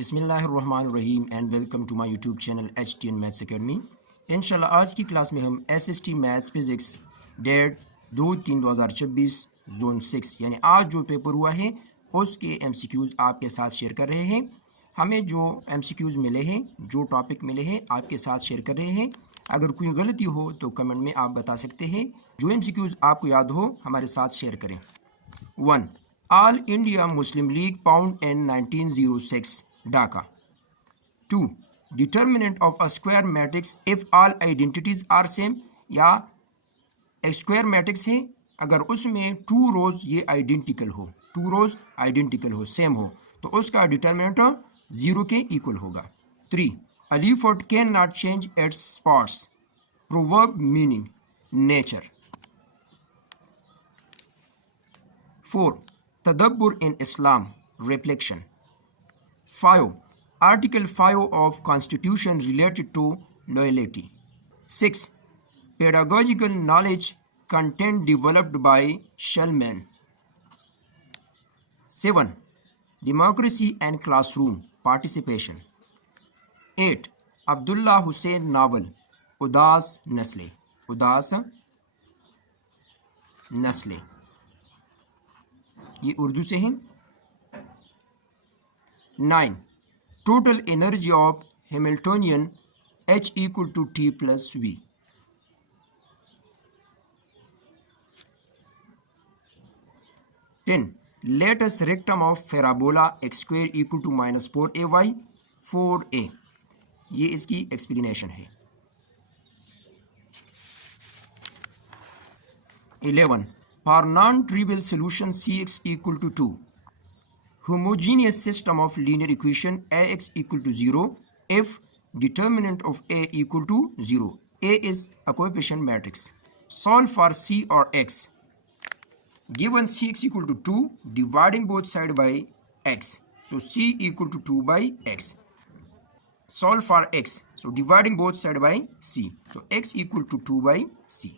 बिस्मिल्लाहिर्रहमानिर्रहीम and welcome to my YouTube channel HTN maths academy. इंशाल्लाह आज की क्लास में हम SST maths physics date 2/3/2026 zone 6 यानी आज जो पेपर हुआ है उसके MCQs आपके साथ शेयर कर रहे हैं। हमें जो MCQs मिले हैं, जो टॉपिक मिले हैं, आपके साथ शेयर कर रहे हैं। अगर कोई गलती हो तो कमेंट में आप बता सकते हैं। जो MCQs आपको याद हो हमारे साथ शेयर करें। 1. All India Muslim League found in 1906 Dhaka. 2. Determinant of a square matrix if all identities are same या एक स्क्वायर मैट्रिक्स है अगर उसमें टू रोज ये आइडेंटिकल हो, टू रोज आइडेंटिकल हो, सेम हो, तो उसका डिटर्मिनेंट 0 के इक्वल होगा। 3. A leaflet cannot change its spots. Proverb meaning nature. 4. Tadabbur in Islam reflection. 5. Article 5 of Constitution related to loyalty. 6. Pedagogical knowledge content developed by Shulman. 7. Democracy and classroom participation. 8. Abdullah Hussain novel उदास नस्लें, उदास नस्लें, ये उर्दू से हैं। 9. Total energy of Hamiltonian H equal to T plus V. 10. Latest rectum of parabola x square equal to minus 4ay 4a. ये इसकी explanation है। 11. For non-trivial solution Cx equal to 2. Homogeneous system of linear equation Ax equal to 0 if determinant of A equal to 0. A is a coefficient matrix. Solve for C or X. Given Cx equal to 2, dividing both sides by X. So C equal to 2 by X. Solve for X. So dividing both sides by C. So X equal to 2 by C.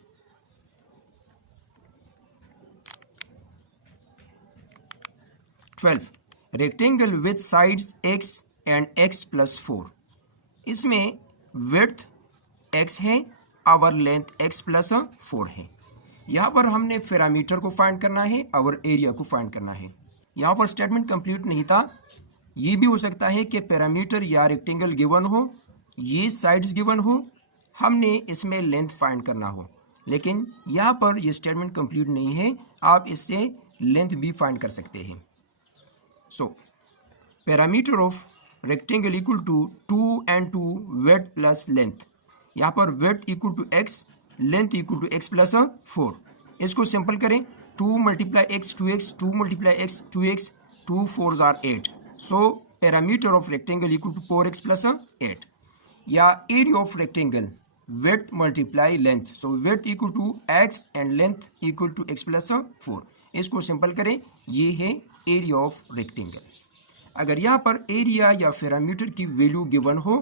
12. Rectangle with sides x and x plus 4. इसमें width x है और length x plus 4 है। यहाँ पर हमने parameter को find करना है और एरिया को फाइंड करना है। यहाँ पर स्टेटमेंट कंप्लीट नहीं था। ये भी हो सकता है कि पैरामीटर या रेक्टेंगल गिवन हो, ये साइड्स गिवन हो, हमने इसमें लेंथ फाइंड करना हो, लेकिन यहाँ पर ये स्टेटमेंट कंप्लीट नहीं है। आप इससे लेंथ भी फाइंड कर सकते हैं। So, parameter of rectangle equal to 2 and 2 width plus length. यहाँ पर width equal to x, length equal to x plus 4. इसको सिंपल करें, 2 multiply x 2x, 2 multiply x 2x, 2 4s are 8. So, parameter of rectangle equal to 4x plus 8. या area of rectangle width multiply length. So, width equal to x and length equal to x plus 4. इसको simple करें, ये है area of rectangle. अगर यहाँ पर area या parameter की वैल्यू गिवन हो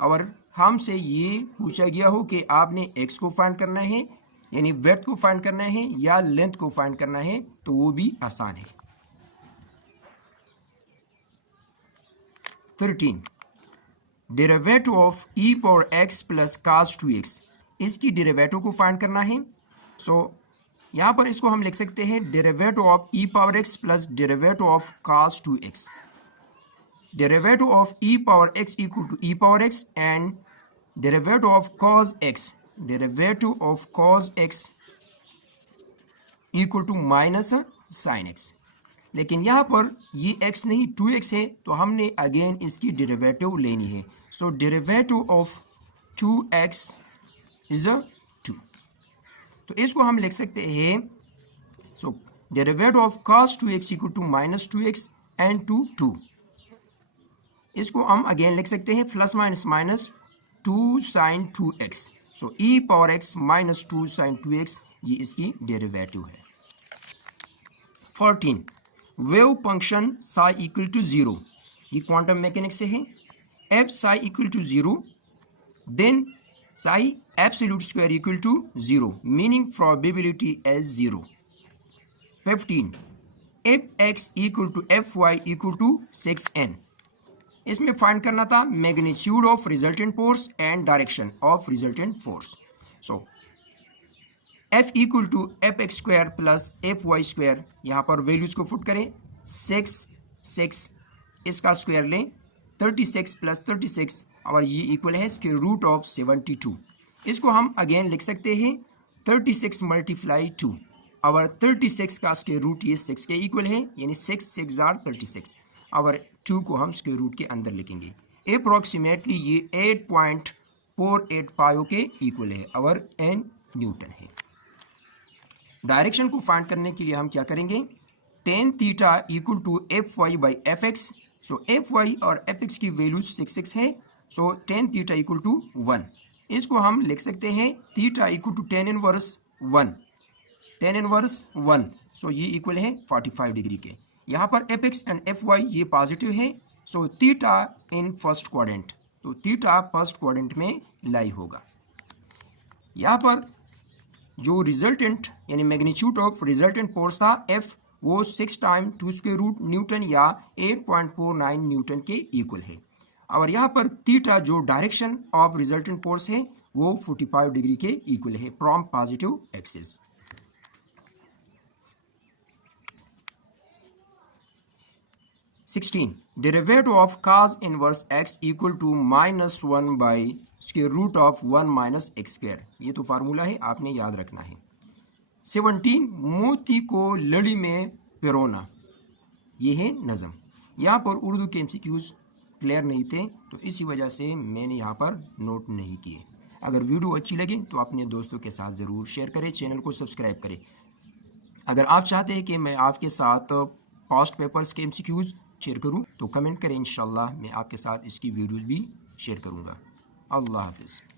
और हमसे ये पूछा गया हो कि आपने x को फाइंड करना है यानी विड्थ को फाइंड करना है या लेंथ को फाइंड करना है, तो वो भी आसान है। 13. Derivative of e power x plus cos 2x, इसकी डेरिवेटिव को फाइंड करना है। यहाँ पर इसको हम लिख सकते हैं derivative of e power x plus derivative of cos 2x. Derivative of e power x equal to e power x and derivative of cos x, derivative of cos x equal to minus sin x। लेकिन यहाँ पर ये x नहीं 2x है, तो हमने again इसकी derivative लेनी है। सो डेरिवेटिव ऑफ 2x इज 2, तो इसको हम लिख सकते हैं। So derivative of cos 2x equal to minus 2x and 2। इसको हम अगेन लिख सकते हैं plus minus minus 2 sin 2x। So e power x minus 2 sin 2x, ये इसकी डेरिवेटिव है। 14. Wave function psi equal to 0, ये क्वांटम मैकेनिक्स से है। f psi equal to 0, then psi absolute square equal to 0, meaning probability as 0. 15. If x equal to fy equal to 6n, इसमें find करना था magnitude of resultant force and direction of resultant force. So F equal to F X square plus F Y square, यहाँ पर values को put करें, 6 इसका square लें, 36 plus 36 और ये इक्वल है स्क्वायर रूट ऑफ 72। इसको हम अगेन लिख सकते हैं 36 मल्टीप्लाई 2 और 36 का स्क्वायर रूट ये 6 के इक्वल है, यानी 6 आर 36 और 2 को हम स्क्वायर रूट के अंदर लिखेंगे। अप्रॉक्सीमेटली ये 8.485 के इक्वल है और n न्यूटन है। डायरेक्शन को फाइंड करने के लिए हम क्या करेंगे, tan theta equal to F Y by F X. So F Y और एफ एक्स की वैल्यू 6 है, so tan theta equal to 1। इसको हम लिख सकते हैं theta equal to tan inverse 1, so ये इक्वल है 45 डिग्री के। यहाँ पर F X and F Y ये पॉजिटिव है, so theta in first quadrant, तो थीटा फर्स्ट क्वाड्रेंट में लाई होगा। यहाँ पर जो रिजल्टेंट यानी मैग्नीट्यूड ऑफ रिजल्टेंट फोर्स था F, वो 6 टाइम 2 स्क्वायर रूट न्यूटन या 8.49 न्यूटन के इक्वल है। और यहाँ पर थीटा जो डायरेक्शन ऑफ रिजल्टेंट फोर्स है वो 45 डिग्री के इक्वल है from positive axis. Derivative of cos inverse x equal to -1 by square root of 1 minus X square, ये तो फार्मूला है, आपने याद रखना है। 17 मोती को लड़ी में पिरोना, ये है नज़म। यहाँ पर उर्दू के MCQs क्लियर नहीं थे, तो इसी वजह से मैंने यहाँ पर नोट नहीं किए। अगर वीडियो अच्छी लगे तो अपने दोस्तों के साथ ज़रूर शेयर करें, चैनल को सब्सक्राइब करें। अगर आप चाहते हैं कि मैं आपके साथ पास्ट पेपर्स के MCQs शेयर करूं तो कमेंट करें, इंशाल्लाह मैं आपके साथ इसकी वीडियोस भी शेयर करूंगा। अल्लाह हाफिज़।